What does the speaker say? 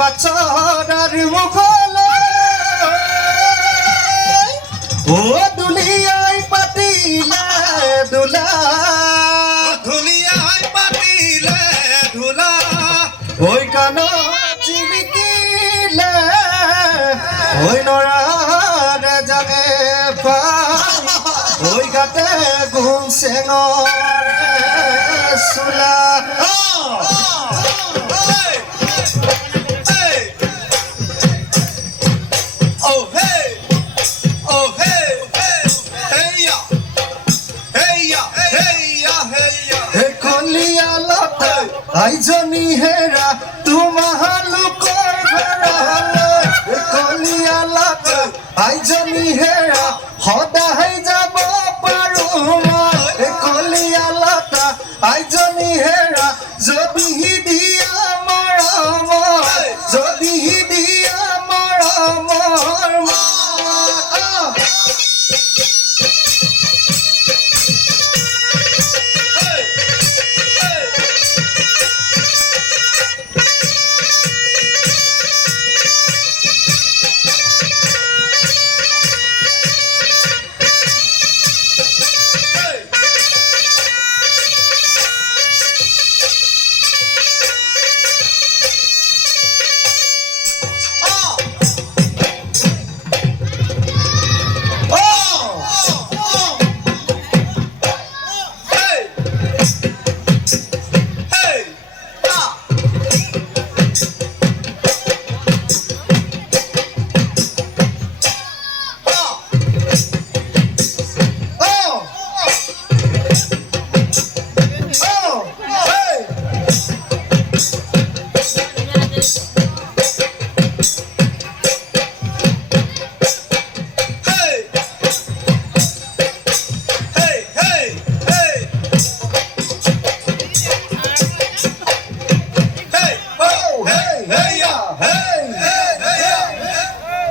বাচ্চার মুখলে ও দুনিয়ায় পাতিলে দুলা দুনিয়ায় পাতিলে ধুলা ওই কানো চিবিকিলে ওই নরার জানে পাই ওই গাতে ঘুম সেঙরে চোলা আইজনি হেরা তোমার লোকর ঘেরা কলিয়া লাগ আইজনি হেরা হদাই যাব